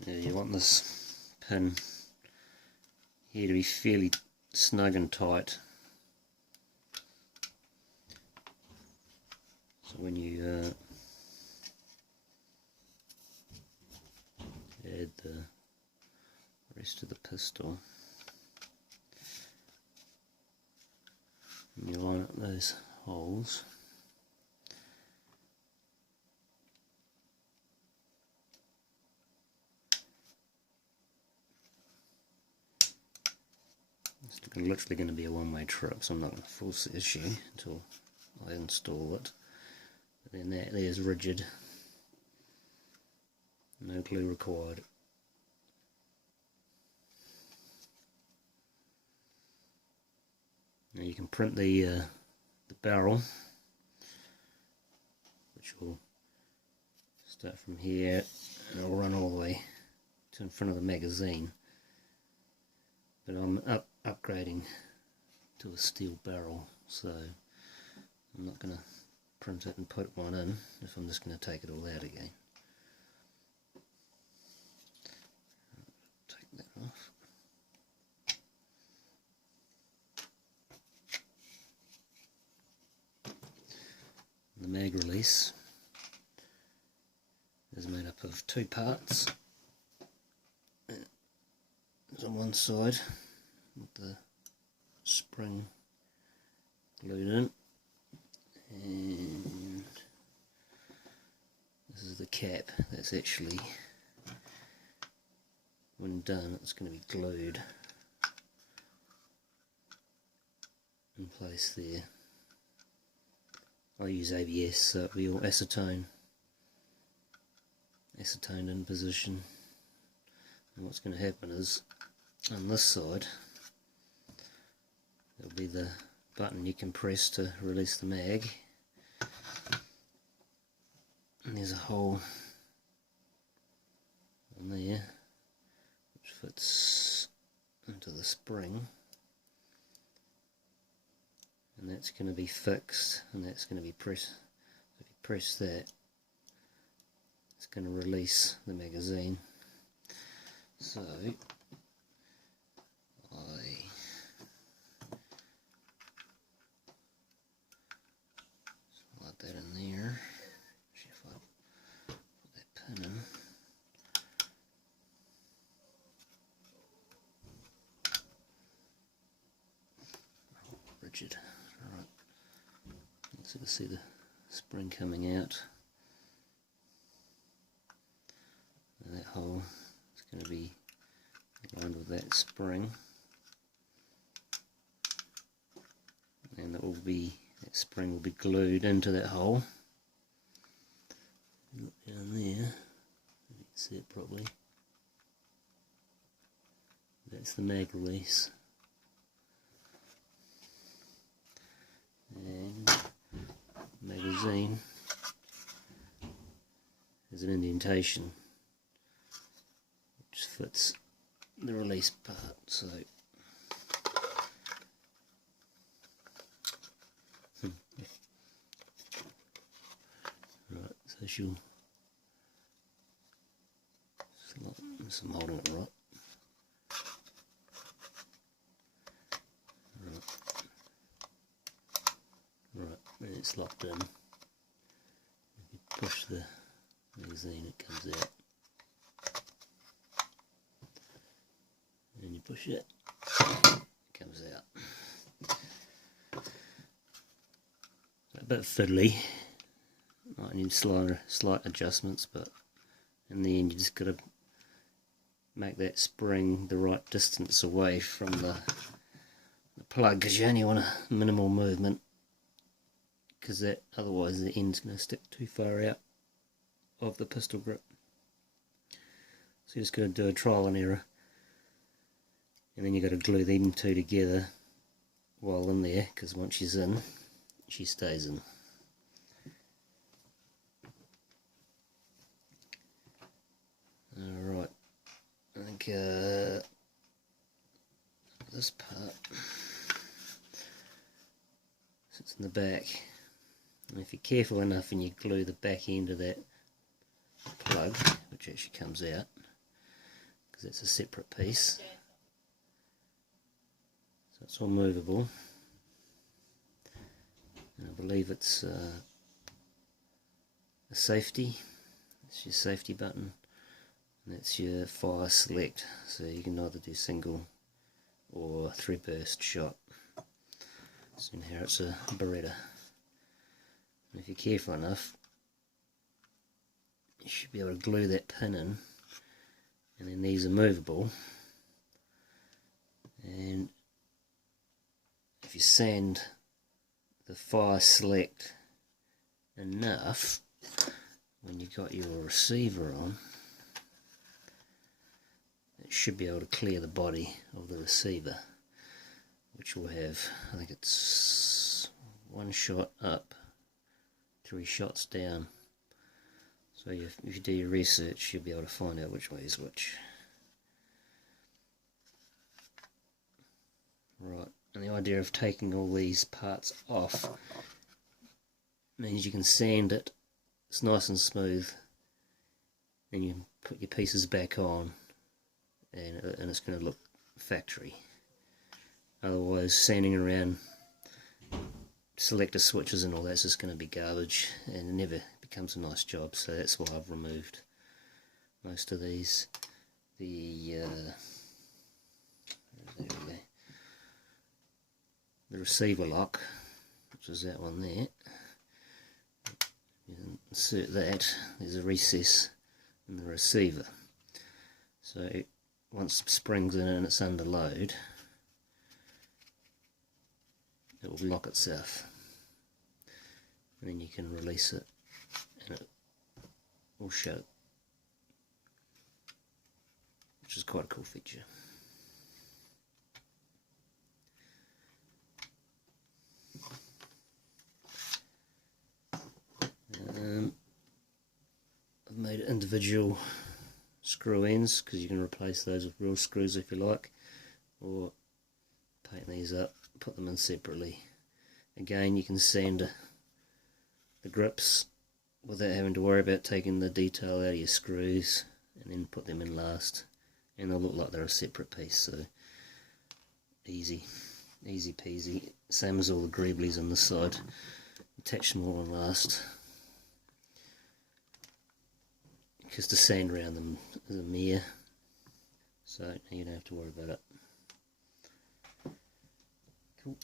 Now you want this pin here to be fairly snug and tight, so when you add the rest of the pistol and you line up those holes, it's literally going to be a one-way trip, so I'm not going to force the issue until I install it. But then that there's rigid, no glue required. Now you can print the barrel, which will start from here and it'll run all the way to in front of the magazine. But I'm upgrading to a steel barrel, so I'm not going to print it and put one in if I'm just going to take it all out again. Take that off. The mag release is made up of two parts. It's on one side with the spring glued in, and this is the cap that's actually, when done, it's going to be glued in place there. I use ABS, so it'll be all acetoned in position. And what's going to happen is, on this side, there'll be the button you can press to release the mag, and there's a hole on there which fits into the spring, and that's going to be fixed, and that's going to be pressed. If you press that, it's going to release the magazine. So slide that in there. See if I put that pin in. Rigid. Alright. Let's sort of see the spring coming out. And that hole is going to be aligned with that spring. And that spring will be glued into that hole. Look down there, you can see it properly. That's the mag release. And the magazine has an indentation which fits the release part. So right, so she'll I'm holding it right. Right, and it's locked in. If you push the magazine, it comes out. And you push it, it comes out. A bit fiddly, might need slight adjustments, but in the end you just got to make that spring the right distance away from the plug, because you only want a minimal movement, because that otherwise the end's going to stick too far out of the pistol grip. So you're just going to do a trial and error, and then you've got to glue them two together while in there, because once she's in, she stays in. Alright, I think this part sits in the back, and if you're careful enough and you glue the back end of that plug, which actually comes out, because it's a separate piece. So it's all movable. And I believe it's a safety. It's your safety button. And that's your fire select. So you can either do single or thread burst shot. So here it's a Beretta. And if you're careful enough, you should be able to glue that pin in, and then these are movable, and if you sand the fire select enough when you got your receiver on, it should be able to clear the body of the receiver, which will have, I think it's 1 shot up, 3 shots down. So if you do your research, you'll be able to find out which way is which. Right, and the idea of taking all these parts off means you can sand it, it's nice and smooth, and you put your pieces back on, and it's going to look factory. Otherwise, sanding around selector switches and all that's just going to be garbage, and it never becomes a nice job. So that's why I've removed most of these. The receiver lock, which is that one there, you insert that, there's a recess in the receiver, so once the spring's in and it's under load, it will lock itself, and then you can release it and it will shut, which is quite a cool feature. I've made individual screw ends because you can replace those with real screws if you like, or paint these up, put them in separately. Again, you can sand the grips without having to worry about taking the detail out of your screws, and then put them in last, and they'll look like they're a separate piece. So easy peasy. Same as all the greeblies on this side. Attach them all on last, because the sand around them is a mere, so you don't have to worry about it. Cool.